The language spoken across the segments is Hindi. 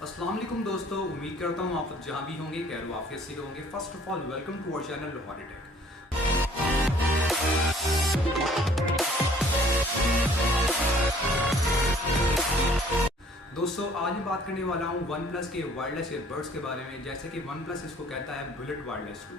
अस्सलाम वालेकुम दोस्तों, उम्मीद करता हूँ आप जहाँ भी होंगे खैर आफियत से होंगे। First of all welcome to our channel lahori tech. दोस्तों आज मैं बात करने वाला हूँ वन प्लस के वायरलेस ईयरबड्स के बारे में, जैसे कि वन प्लस इसको कहता है बुलेट वायरलेस 2।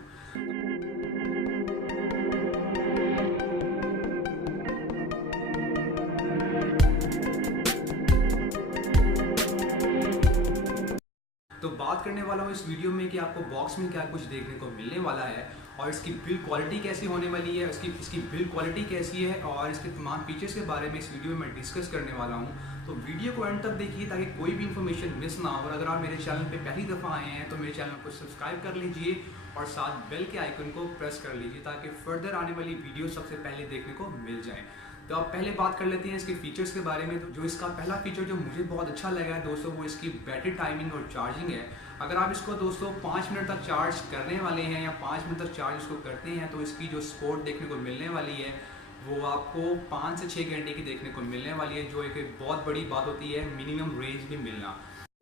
तो बात करने वाला हूँ इस वीडियो में कि आपको बॉक्स में क्या कुछ देखने को मिलने वाला है और इसकी बिल्ड क्वालिटी कैसी होने वाली है, इसकी बिल्ड क्वालिटी कैसी है और इसके तमाम फीचर्स के बारे में इस वीडियो में डिस्कस करने वाला हूँ। तो वीडियो को एंड तक देखिए ताकि कोई भी इन्फॉर्मेशन मिस ना हो। और अगर आप मेरे चैनल पे पहली दफ़ा आए हैं तो मेरे चैनल को सब्सक्राइब कर लीजिए और साथ बेल के आइकन को प्रेस कर लीजिए ताकि फर्दर आने वाली वीडियो सबसे पहले देखने को मिल जाए। तो अब पहले बात कर लेते हैं इसके फीचर्स के बारे में। तो जो इसका पहला फीचर जो मुझे बहुत अच्छा लगा है दोस्तों, वो इसकी बैटरी टाइमिंग और चार्जिंग है। अगर आप इसको दोस्तों 5 मिनट तक चार्ज करने वाले हैं या 5 मिनट तक चार्ज इसको करते हैं तो इसकी जो सपोर्ट देखने को मिलने वाली है वो आपको 5 से 6 घंटे की देखने को मिलने वाली है, जो एक बहुत बड़ी बात होती है मिनिमम रेंज में मिलना।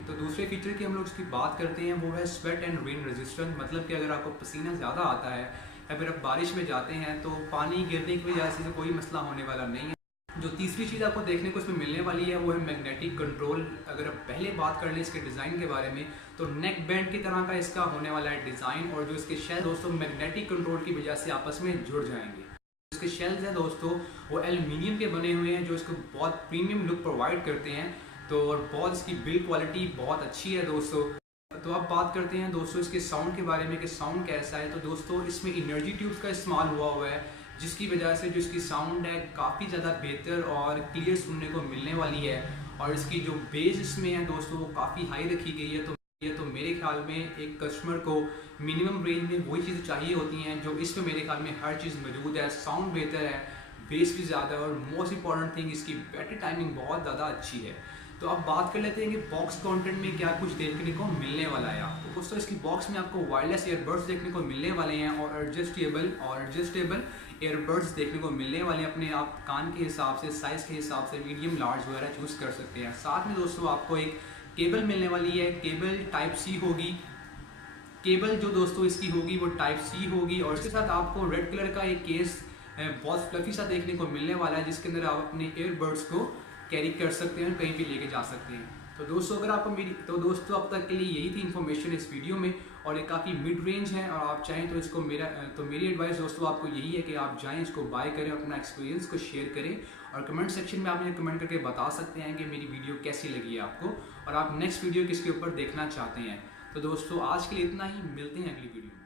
तो दूसरे फीचर की हम लोग इसकी बात करते हैं वो है स्वेट एंड रेन रेजिस्टेंट। मतलब कि अगर आपको पसीना ज़्यादा आता है या फिर आप बारिश में जाते हैं तो पानी गिरने की वजह से कोई मसला होने वाला नहीं है। जो तीसरी चीज़ आपको देखने को इसमें मिलने वाली है वो है मैग्नेटिक कंट्रोल। अगर आप पहले बात कर लें इसके डिज़ाइन के बारे में तो नेक बैंड की तरह का इसका होने वाला है डिज़ाइन, और जो इसके शेल दोस्तों मैग्नेटिक कंट्रोल की वजह से आपस में जुड़ जाएंगे। इसके शेल्स हैं दोस्तों वो एल्युमिनियम के बने हुए हैं जो इसको बहुत प्रीमियम लुक प्रोवाइड करते हैं। तो और बहुत इसकी बिल्ड क्वालिटी बहुत अच्छी है दोस्तों। तो अब बात करते हैं दोस्तों इसके साउंड के बारे में कि साउंड कैसा है। तो दोस्तों इसमें एनर्जी ट्यूब्स का इस्तेमाल हुआ है जिसकी वजह से जो इसकी साउंड है काफ़ी ज़्यादा बेहतर और क्लियर सुनने को मिलने वाली है। और इसकी जो बेस इसमें है दोस्तों वो काफ़ी हाई रखी गई है। तो मेरे ख्याल में एक कस्टमर को मिनिमम रेंज में वही चीज़ें चाहिए होती हैं जो इसमें मेरे ख्याल में हर चीज़ मौजूद है। साउंड बेहतर है, बेस भी ज़्यादा है और मोस्ट इंपॉर्टेंट थिंग इसकी बैटरी टाइमिंग बहुत ज़्यादा अच्छी है। तो अब बात कर लेते हैं कि बॉक्स कंटेंट में क्या कुछ देखने को मिलने वाला है आपको। दोस्तों इसकी बॉक्स में आपको वायरलेस ईयरबड्स देखने को मिलने वाले हैं और एडजस्टेबल ईयरबड्स देखने को मिलने वाले हैं। अपने आप कान के हिसाब से, साइज़ के हिसाब से मीडियम लार्ज वगैरह चूज़ कर सकते हैं। साथ में दोस्तों आपको एक केबल मिलने वाली है, केबल टाइप सी होगी। केबल जो दोस्तों इसकी होगी वो टाइप सी होगी और इसके साथ आपको रेड कलर का एक केस बहुत फ्लफी सा देखने को मिलने वाला है जिसके अंदर आप अपने ईयरबड्स को कैरी कर सकते हैं, कहीं भी लेके जा सकते हैं। तो दोस्तों अगर आपको दोस्तों अब तक के लिए यही थी इन्फॉर्मेशन इस वीडियो में और ये काफ़ी मिड रेंज है और आप चाहें तो इसको मेरी एडवाइस दोस्तों आपको यही है कि आप जाएं इसको बाय करें, अपना एक्सपीरियंस को शेयर करें और कमेंट सेक्शन में आप मुझे कमेंट करके बता सकते हैं कि मेरी वीडियो कैसी लगी है आपको और आप नेक्स्ट वीडियो किसके ऊपर देखना चाहते हैं। तो दोस्तों आज के लिए इतना ही, मिलते हैं अगली वीडियो में।